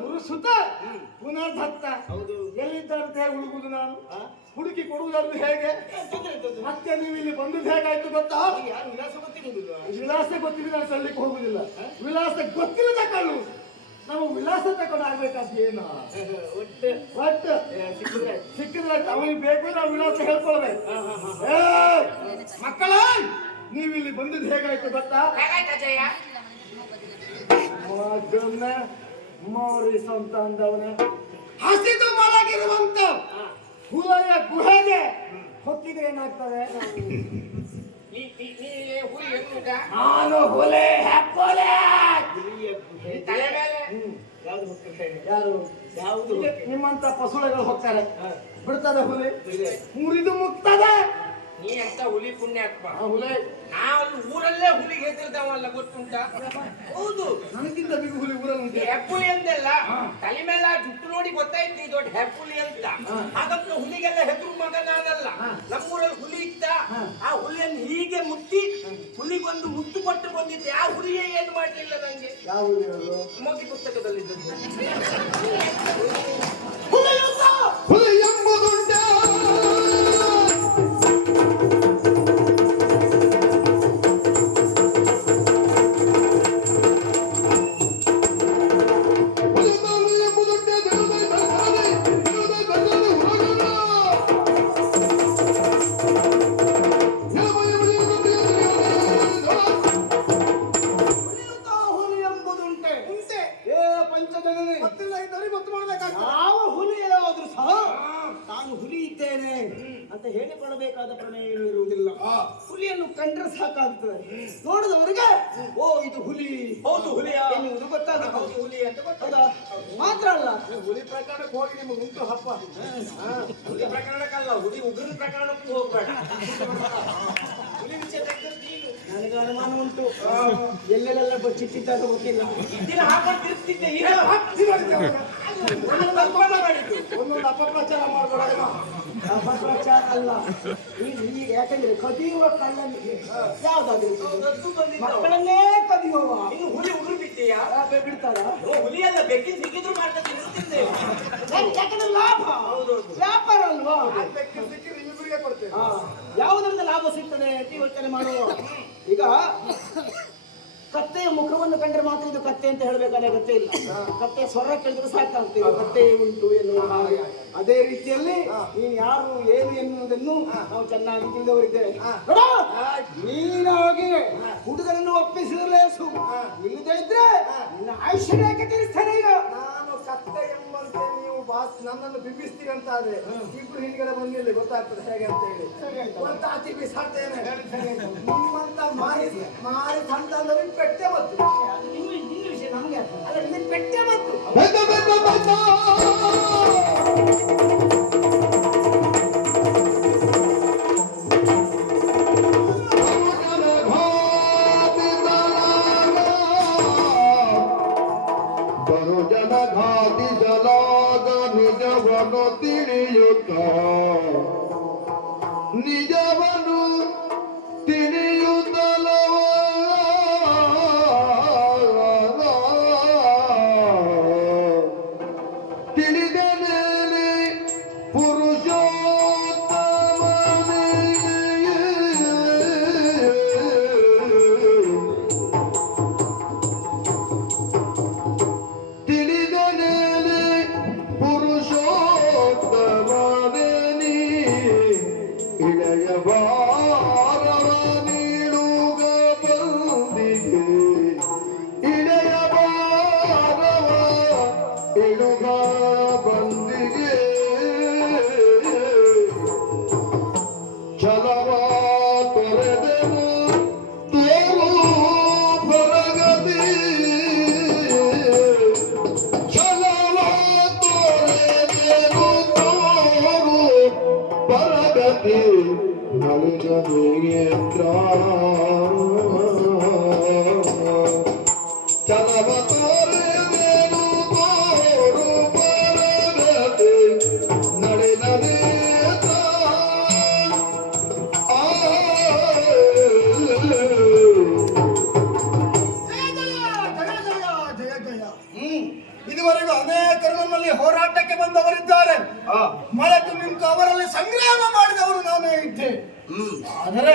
ಗುರುಸುತ ಪುನರ್ಧತ್ತ. ಹೌದು. ಎಲ್ಲಿದ್ದಂತೆ ಹೇಗೆ ಹುಡುಗುದು ನಾನು? ಹುಡುಕಿ ಕೊಡುವುದನ್ನು ಹೇಗೆ? ಮತ್ತೆ ನೀವು ಇಲ್ಲಿ ಬಂದದ್ದು ಹೇಗಾಯ್ತು ಗೊತ್ತಾ? ಯಾರು ವಿಳಾಸ ಗೊತ್ತಿರುವುದಿಲ್ಲ. ವಿಳಾಸ ಗೊತ್ತಿದ್ರೆ ನಾನು ಸಲ್ಲಿಕ್ಕೆ ಹೋಗುದಿಲ್ಲ. ವಿಳಾಸ ಗೊತ್ತಿಲ್ಲ ತಕೊಳ್ಳು. ನಾವು ವಿಳಾಸ ತಕೊಂಡು ಆಗ್ಬೇಕಾದ ಏನು? ಒಟ್ಟು ಸಿಕ್ಕಿದ್ರೆ ಅವನಿಗೆ ಬೇಕು, ನಾವು ವಿಳಾಸ ಹೇಳ್ಕೊಳ್ಬೇಕು. ಮಕ್ಕಳ, ನೀವು ಇಲ್ಲಿ ಬಂದದ್ದು ಹೇಗಾಯ್ತು ಗೊತ್ತಾ? ಮಗನ ಮೋರಿಸ್ ಅಂತ ಅಂದವನೇ ಹಸಿದು ಮಲಗಿರುವಂತ ಹುಲೆಯ ಗುಹೆಗೆ ಹೊಕ್ಕಿದ್ರೆ ಏನಾಗ್ತದೆ? ನಾನು ಹುಲೆ ಹೆಪ್ಪೊಲೆ. ಯಾವುದು ನಿಮ್ಮಂತ ಪಸುಳೆಗಳು ಹೋಗ್ತಾರೆ, ಬಿಡ್ತದೆ ಹುಲಿ, ಮುರಿದು ಮುಕ್ತದೆ. ನೀ ಅಂತ ಹುಲಿ ಪುಣ್ಯಾತ್ಮ. ಹುಲಿ ನಾವು ಊರಲ್ಲೇ ಹುಲಿಗೆ ಹೆಸರಿದ್ದಾವಲ್ಲ, ಗೊತ್ತುಂಟ? ಹೌದು, ನನಗಿಂತ ಬಿಗು ಹುಲಿ ಊರಲ್ಲಿ ಹೆಪ್ಪುಲಿ ಅಂದೆಲ್ಲ ತಲೆ ಮೇಲೆ ಜುಟ್ಟು ನೋಡಿ ಗೊತ್ತಾಯ್ತು ನೀ ದೊಡ್ಡ ಹೆಪ್ಪುಲಿ ಅಂತ. ಹಾಗಂತ ಹುಲಿಗೆಲ್ಲ ಹೆಸರು ಮಗನಾದಲ್ಲ. ನಮ್ಮೂರಲ್ಲಿ ಹುಲಿ ಇತ್ತ, ಆ ಹುಲಿಯನ್ನು ಹೀಗೆ ಮುತ್ತಿ ಹುಲಿಗೊಂದು ಮುತ್ತು ಕೊಟ್ಟು ಬಂದಿದ್ದೆ. ಆ ಹುಲಿಯೇ ಏನು ಮಾಡ್ಲಿಲ್ಲ ನಂಗೆ. ಯಾವ ಹುಲಿ ಅದು? ಮೋಗಿ ಪುಸ್ತಕದಲ್ಲಿದ್ದದ್ದು. ಹುಲಿ ಎಂಬುದುಂಟ ಅಂತ ಹೇಳಿಕೊಳ್ಳಬೇಕಾದ ಪ್ರಮೇಯ ಇರುವುದಿಲ್ಲ. ಹುಲಿಯನ್ನು ಕಂಡ್ರೆ ಸಾಕಾಗ್ತದೆ. ನೋಡಿದವರಿಗೆ ಓ ಇದು ಹುಲಿ, ಹೌದು ಹುಲಿಯ ಎನ್ನುವುದು ಗೊತ್ತಾಗುತ್ತೆ. ಹೌದು ಹುಲಿ ಅಂತ ಗೊತ್ತಾಗ ಮಾತ್ರ ಅಲ್ಲ, ಹುಲಿ ಪ್ರಕರಣಕ್ಕೆ ಹೋಗಿ ನಿಮಗೆ ಉಂಟು ಹಬ್ಬ. ಹುಲಿ ಪ್ರಕರಣಕ್ಕಲ್ಲ, ಹುಲಿ ಉಗ್ರ ಪ್ರಕರಣಕ್ಕೂ ಹೋಗ್ಬೇಡ. ಹುಲಿ ವಿಷಯ ನನಗೆ ಅನುಮಾನ ಉಂಟು. ಎಲ್ಲೆಲ್ಲ ಬಚ್ಚಿಟ್ಟಿದ್ದಾಗ ಗೊತ್ತಿಲ್ಲ. ದಿನ ಹಾಕೊಂಡು ತಿರುಗ್ತಿದ್ದೆ. ಒಂದೊಂದು ಅಪಪ್ರಚಾರ ಮಾಡಬೇಡ. ಅಪಪ್ರಚಾರ ಅಲ್ಲ, ಈಗ ಯಾಕಂದ್ರೆ ಕದಿಯುವ ಕಳ್ಳನಿಗೆ ಯಾವ್ದಾದ್ರು ಮಕ್ಕಳನ್ನೇ ಕದಿಯುವ. ಇನ್ನು ಹುಲಿ ಉಗುರು ಬಿದ್ದೀಯಾ? ಬಿಡ್ತಾರ? ಹುಲಿ ಅಲ್ಲ, ಬೆಕ್ಕಿನ ಸಿಕ್ಕಿದ್ರು ಮಾಡ್ತಾ ಯಾಕಂದ್ರೆ ಲಾಭ. ವ್ಯಾಪಾರ ಅಲ್ವಾ? ಬೆಕ್ಕಿನ ಸಿಕ್ಕಿದ್ರೆ ಇಬ್ಬರಿಗೆ ಕೊಡ್ತೇವೆ. ಯಾವುದರಿಂದ ಲಾಭ ಸಿಗ್ತದೆ ಅಂತ ಯೋಚನೆ ಮಾಡುವ. ಈಗ ಕತ್ತೆಯ ಮುಖವನ್ನು ಕಂಡ್ರೆ ಮಾತ್ರ ಇದು ಕತ್ತೆ ಅಂತ ಹೇಳಬೇಕಾದ ಅಗತ್ಯ ಇಲ್ಲ. ಕತ್ತೆಯ ಸ್ವರ ಕೇಳಿದ್ರೆ ಸಾಕಾಗ್ತದೆ ಇದು ಕತ್ತೆ ಉಂಟು ಎನ್ನುವ ಹಾಗೆ. ಅದೇ ರೀತಿಯಲ್ಲಿ ನೀನು ಯಾರು ಏನು ಎನ್ನುವುದನ್ನು ನಾವು ಚೆನ್ನಾಗಿ ತಿಳಿದವರಿದ್ದೇವೆ. ನೀನಾಗಿ ಹುಡುಗರನ್ನು ಒಪ್ಪಿಸಿರಲೇಸು. ಇಲ್ಲದೇ ಇದ್ರೆ ನಿನ್ನ ಐಶ್ವರ್ಯಕ್ಕೆ ತಿಳಿಸ್ತಾನೆ. ಈಗ ನಾನು ಕತ್ತೆ ಎಂಬಂತೆ ನೀವು ನನ್ನನ್ನು ಬಿಂಬಿಸ್ತೀರಿ ಅಂತ ಆದ್ರೆ ಇಬ್ರು ಹಿಂದ್ಗಡೆ ಬಂದಿಲ್ಲ, ಗೊತ್ತಾಗ್ತದೆ ಹೇಗೆ ಅಂತ ಹೇಳಿ. ಒಂದು ಅತಿ ಬಿಸಾಡ್ತೇನೆ. ನಿಮ್ಮಂತ ಮಾರಿ ಸಂತಾನದಲ್ಲಿ ಪೆಟ್ಟೆ ಮತ್ತು ನಿನ್ನ ವಿಷಯ ನಮಗೆ ಅಲ್ಲ, ನಿಮಗೆ ಪೆಟ್ಟೆ ಮತ್ತು ನಿಜವನು ತಿಳಿಯುತ್ತಲ ತಿಳಿದನೇನೆ ಪುರುಷೋತ್ತಮನೇ. ತಿಳಿದನೇನೆ ಪುರುಷೋತ್ತಮನೇ ಇಳೆಯ ಭಾರವ ನೀಡುಗ ಬಂದಿಗೆ. ಇಳೆಯ ಭಾರವ ಇಡುಗ ಬಂದಿಗೆ. ಛಲವ ತೊರೆದೆನು ತೋರು ಹೊರಗದಿ. ಛಲವ ತೊರೆದೆನು ತೋರು ಹೊರಗದಿ. ನಳಿನೇತ್ರ ಚಲವ ತೋರೆದೇನು ತೋರು ಬರಗತಿ. ನಳಿನೇತ್ರ ಜಯ ಜಯ. ಇದುವರೆಗೂ ಅನೇಕರು ನಮ್ಮಲ್ಲಿ ಹೋರಾಟಕ್ಕೆ ಬಂದವರಿದ್ದಾರೆ. ಮಳೆತು ನಿಂತು ಅವರಲ್ಲಿ ಸಂಗ್ರಾಮ ಮಾಡಿದವರು ನಾನೇ ಇದ್ದೆ. ಆದರೆ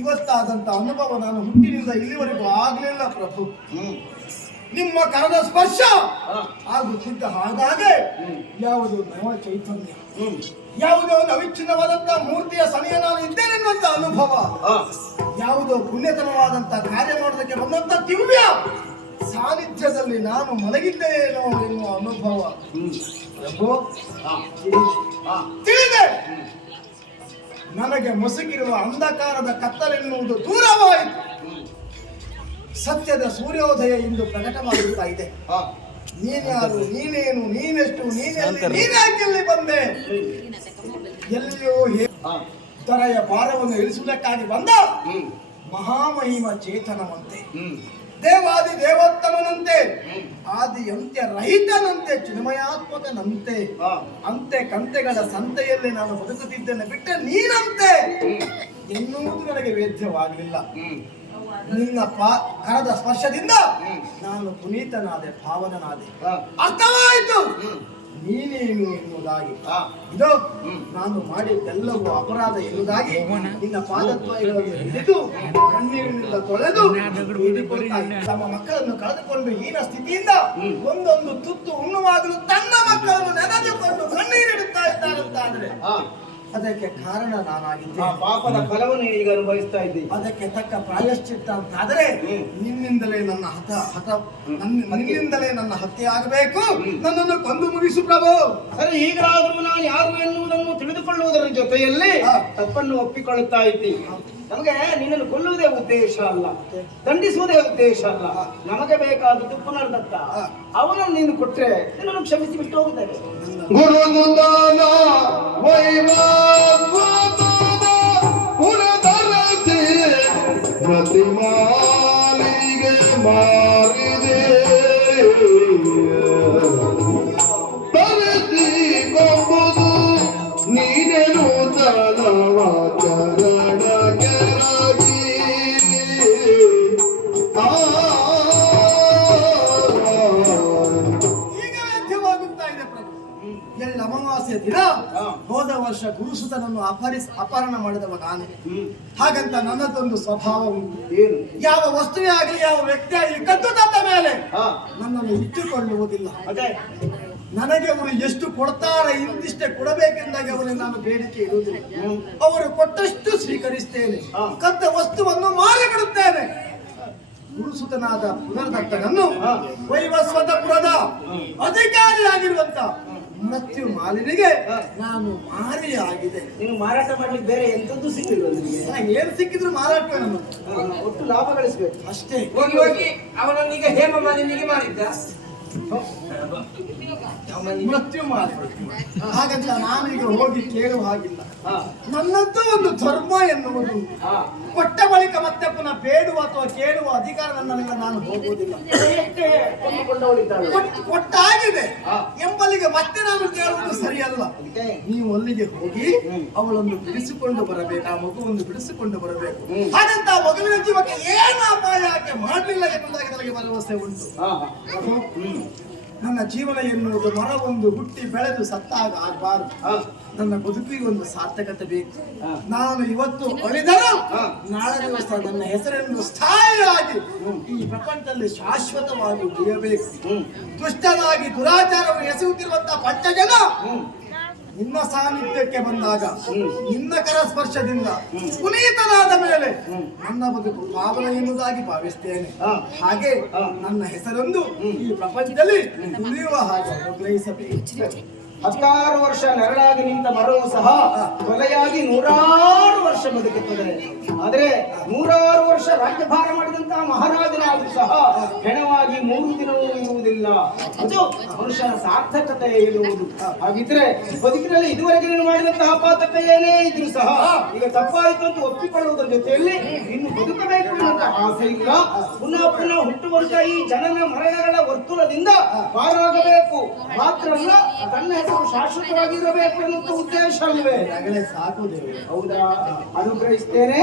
ಇವತ್ತಾದಂತ ಅನುಭವ ನಾನು ಹುಟ್ಟಿನಿಂದ ಇಲ್ಲಿವರೆಗೂ ಆಗ್ಲಿಲ್ಲ ಪ್ರಭು. ನಿಮ್ಮ ಕರದ ಸ್ಪರ್ಶ ಆಗುತ್ತಿದ್ದ ಹಾಗಾಗಿ ಯಾವುದೋ ನವ ಚೈತನ್ಯ, ಯಾವುದೋ ಅವಿಚ್ಛಿನ್ನವಾದಂತ ಮೂರ್ತಿಯ ಸನಿಯ ನಾನು ಇದ್ದೇನೆನ್ನುವಂತ ಅನುಭವ, ಯಾವುದೋ ಪುಣ್ಯತನವಾದಂತ ಕಾರ್ಯ ಮಾಡೋದಕ್ಕೆ ಬಂದಂತ ದಿವ್ಯ ಸಾನ್ನಿಧ್ಯದಲ್ಲಿ ನಾನು ಮಲಗಿದ್ದೇನೋ ಎನ್ನುವ ಅನುಭವ ಪ್ರಭು ತಿಳಿದೆ. ನನಗೆ ಮುಸುಕಿರುವ ಅಂಧಕಾರದ ಕತ್ತಲೆನ್ನುವುದು ದೂರವಾಯಿತು. ಸತ್ಯದ ಸೂರ್ಯೋದಯ ಇಂದು ಪ್ರಕಟವಾಗುತ್ತಾ ಇದೆ. ನೀನ್ಯಾರು, ನೀನೇನು, ನೀನೆಷ್ಟು, ನೀನ್ಯಾಕೆಲ್ಲಿ ಬಂದೆ, ಎಲ್ಲಿಯೋ ದೊರೆಯ ಭಾರವನ್ನು ಇಳಿಸುವುದಕ್ಕಾಗಿ ಬಂದ ಮಹಾಮಹಿಮ ಚೇತನವಂತೆ, ದೇವಾದಿ ದೇವೋತ್ತಮನಂತೆ, ಆದಿ ಅಂತ್ಯ ರಹಿತನಂತೆ, ಚಿನ್ಮಯಾತ್ಮಕನಂತೆ, ಅಂತೆ ಕಂತೆಗಳ ಸಂತೆಯಲ್ಲಿ ನಾನು ಬದುಕುತ್ತಿದ್ದೇನೆ ಬಿಟ್ಟೆ ನೀನಂತೆ ಎನ್ನುವುದು ನನಗೆ ವೇದ್ಯವಾಗಲಿಲ್ಲ. ನಿನ್ನ ಕರದ ಸ್ಪರ್ಶದಿಂದ ನಾನು ಪುನೀತನಾದೆ, ಪಾವನನಾದೆ. ಅರ್ಥವಾಯಿತು ನೀನೇನು ಎನ್ನುವುದಾಗಿ. ಇದು ನಾನು ಮಾಡಿದ್ದೆಲ್ಲವೂ ಅಪರಾಧ ಎನ್ನುವುದಾಗಿ ನಿನ್ನ ಪಾದದ್ವಯಗಳನ್ನು ಹಿಡಿದು ಕಣ್ಣೀರಿನಿಂದ ತೊಳೆದು ತಮ್ಮ ಮಕ್ಕಳನ್ನು ಕಳೆದುಕೊಂಡು ಹೀನ ಸ್ಥಿತಿಯಿಂದ ಒಂದೊಂದು ತುತ್ತು ಉಣ್ಣುವಾಗಲೂ ತನ್ನ ಮಕ್ಕಳನ್ನು ನೆನೆದುಕೊಂಡು ಕಣ್ಣೀರಿಡುತ್ತಾ ಇದ್ದಾರಂತಾದ್ರೆ ಅದಕ್ಕೆ ಕಾರಣ ನಾನಾಗಿದ್ದೆ. ಪಾಪದ ಫಲವನ್ನು ಈಗ ಅನುಭವಿಸ್ತಾ ಇದ್ದೆ. ಅದಕ್ಕೆ ತಕ್ಕ ಪ್ರಾಯಶ್ಚಿತ್ತ ಅಂತಾದರೆ ನಿನ್ನಿಂದಲೇ ನನ್ನ ಹತ್ಯೆ ಆಗಬೇಕು, ನನ್ನನ್ನು ಕೊಂದು ಮುಗಿಸು ಪ್ರಭು. ಸರಿ, ಈಗಲಾದರೂ ನಾನು ಯಾರು ಎನ್ನುವುದನ್ನು ತಿಳಿದುಕೊಳ್ಳುವುದರ ಜೊತೆಯಲ್ಲಿ ತಪ್ಪನ್ನು ಒಪ್ಪಿಕೊಳ್ಳುತ್ತಾ ಇದ್ದಿ. ನಮಗೆ ನಿನ್ನನ್ನು ಕೊಲ್ಲುವುದೇ ಉದ್ದೇಶ ಅಲ್ಲ, ದಂಡಿಸುವುದೇ ಉದ್ದೇಶ ಅಲ್ಲ. ನಮಗೆ ಬೇಕಾದದ್ದು ಪುನರ್ದತ್ತ. ಅವನನ್ನು ನೀನು ಕೊಟ್ರೆ ನಿನ್ನನ್ನು ಕ್ಷಮಿಸಿ ಬಿಟ್ಟು ಹೋಗುತ್ತೇವೆ. ಗುರುಗುಂದಾನ ವೈವಾತ್ಮದ ಪುರದರತಿ ಪ್ರತಿಮಾಲಿಗೆ ಮಾರಿದೆ ತರತಿ ಕೊಂಬುದು ನೀನೆನು ತಲವ ಚರಣ ಕೆಳಗಿ ಅಮಾವಾಸ್ಯ ದಿನ ಹೋದ ವರ್ಷ ಗುರುಸುತನನ್ನು ಅಪಹರಣ ಮಾಡಿದವ ನಾನೇ. ಹಾಗಂತ ನನ್ನದೊಂದು ಸ್ವಭಾವ ಉಂಟು. ಯಾವ ವಸ್ತುವೇ ಆಗಲಿ, ಯಾವ ವ್ಯಕ್ತಿ ಆಗಲಿ ಕದ್ದು ತಂದ ಮೇಲೆ ನನ್ನನ್ನು ಇಟ್ಟುಕೊಳ್ಳುವುದಿಲ್ಲ. ನನಗೆ ಅವರು ಎಷ್ಟು ಕೊಡ್ತಾರೆ, ಇಂತಿಷ್ಟೇ ಕೊಡಬೇಕೆಂದಾಗಿ ಅವರಿಗೆ ನಾನು ಬೇಡಿಕೆ ಇರುವುದಿಲ್ಲ. ಅವರು ಕೊಟ್ಟಷ್ಟು ಸ್ವೀಕರಿಸ್ತೇನೆ, ಕದ್ದ ವಸ್ತುವನ್ನು ಮಾರಿಬಿಡುತ್ತೇನೆ. ಗುರುಸುತನಾದ ಪುನರ್ದತ್ತನನ್ನು ವೈವಸ್ವತಪುರದ ಅಧಿಕಾರಿಯಾಗಿರುವಂತ ಮೃತ್ಯು ಮಾಲಿನಿಗೆ ನಾನು ಮಾರಿಯಾಗಿದೆ. ನೀನು ಮಾರಾಟ ಮಾಡ್ಲಿಕ್ಕೆ ಬೇರೆ ಎಂತದ್ದು ಸಿಕ್ಕಿಲ್ಲ ನಿಮಗೆ? ಏನು ಸಿಕ್ಕಿದ್ರು ಮಾರಾಟ ನಮ್ಮದು, ಒಟ್ಟು ಲಾಭ ಗಳಿಸ್ಬೇಕು ಅಷ್ಟೇ. ಹೋಗಿ ಅವನನ್ನೀಗ ಹೇಮ ಮಾಲಿನಿಗೆ ಮಾರಿದ್ದ ಮೃತ್ಯು ಮಾಲಿನಿ. ಹಾಗಂತ ನಾನೀಗ ಹೋಗಿ ಕೇಳುವ ಹಾಗಿಲ್ಲ. ನನ್ನದ್ದು ಒಂದು ಧರ್ಮ ಎನ್ನುವುದು ಕೊಟ್ಟ ಬಳಿಕ ಮತ್ತೆ ಪುನಃ ಬೇಡುವ ಅಥವಾ ಕೇಳುವ ಅಧಿಕಾರ ನನ್ನಲ್ಲಿ ನಾನು ಹೋಗುವುದಿಲ್ಲ. ಕೊಟ್ಟಾಗಿದೆ ಎಂಬಲ್ಲಿಗೆ ಮತ್ತೆ ನಾನು ಕೇಳುವುದು ಸರಿಯಲ್ಲ. ನೀವು ಅಲ್ಲಿಗೆ ಹೋಗಿ ಅವಳನ್ನು ಬಿಡಿಸಿಕೊಂಡು ಬರಬೇಕು, ಆ ಮಗುವನ್ನು ಬಿಡಿಸಿಕೊಂಡು ಬರಬೇಕು. ಹಾಗಂತ ಮಗುವಿನ ಜೀವಕ್ಕೆ ಏನು ಅಪಾಯ ಯಾಕೆ ಮಾಡಲಿಲ್ಲ ಎಂಬುದಾಗಿ ನನಗೆ ಭರವಸೆ ಉಂಟು. ನನ್ನ ಜೀವನ ಎನ್ನುವುದು ಮರವೊಂದು ಹುಟ್ಟಿ ಬೆಳೆದು ಸತ್ತಾಗ ಆಗಬಾರದು. ನನ್ನ ಬದುಕಿಗೆ ಒಂದು ಸಾರ್ಥಕತೆ ಬೇಕು. ನಾನು ಇವತ್ತು ಅಳಿದರೂ ನಾಳೆ ದಿವಸ ನನ್ನ ಹೆಸರನ್ನು ಸ್ಥಾಯಿಯಾಗಿ ಈ ಪ್ರಪಂಚದಲ್ಲಿ ಶಾಶ್ವತವಾಗಿ ಉಳಿಯಬೇಕು. ದುಷ್ಟನಾಗಿ ದುರಾಚಾರವನ್ನು ಎಸಗುತ್ತಿರುವಂತಹ ಪಂಚಜನ ನಿನ್ನ ಸಾನ್ನಿಧ್ಯಕ್ಕೆ ಬಂದಾಗ, ನಿನ್ನ ಕರ ಸ್ಪರ್ಶದಿಂದ ಪುನೀತನಾದ ಮೇಲೆ ನನ್ನ ಬದುಕು ಪಾವನ ಎನ್ನುವುದಾಗಿ ಭಾವಿಸ್ತೇನೆ. ಹಾಗೆ ನನ್ನ ಹೆಸರೊಂದು ಈ ಪ್ರಪಂಚದಲ್ಲಿ ಉಳಿಯುವ ಹಾಗೆ ಅನುಗ್ರಹಿಸಬೇಕು. 16 ವರ್ಷ ನೆರಳಾಗಿ ನಿಂತ ಮರವು ಸಹ ಕೊಲೆಯಾಗಿ 106 ವರ್ಷ ಬದುಕುತ್ತದೆ. ಆದರೆ 106 ವರ್ಷ ರಾಜ್ಯಭಾರ ಮಾಡಿದಂತಹ ಮಹಾರಾಜನಾದರೂ ಸಹ ಹೆಣವಾಗಿ 3 ದಿನವೂ ಇರುವುದಿಲ್ಲ. ಅದು ಮನುಷ್ಯನ ಸಾರ್ಥಕತೆ ಇರುವುದು. ಹಾಗಿದ್ರೆ ಬದುಕಿನಲ್ಲಿ ಇದುವರೆಗೆ ನೀನು ಮಾಡಿದಂತಹ ಪಾತಕ ಏನೇ ಇದ್ರು ಸಹ ಈಗ ತಪ್ಪಾಯಿತು ಅಂತ ಒಪ್ಪಿಕೊಳ್ಳುವುದರ ಜೊತೆಯಲ್ಲಿ ಇನ್ನು ಬದುಕಬೇಕು ಅಂತ ಆಸೆ ಇಲ್ಲ. ಪುನಃ ಪುನಃ ಹುಟ್ಟುವಂತಹ ಈ ಜನನ ಮರಣಗಳ ವರ್ತುಲದಿಂದ ಪಾರಾಗಬೇಕು ಮಾತ್ರವಲ್ಲ, ತನ್ನ ಶಾಶ್ವತವಾಗಿರಬೇಕು ಎನ್ನುವ ಉದ್ದೇಶ ಅಲ್ವೇ? ಸಾಕು ದೇವರು. ಹೌದಾ? ಅನುಗ್ರಹಿಸ್ತೇನೆ.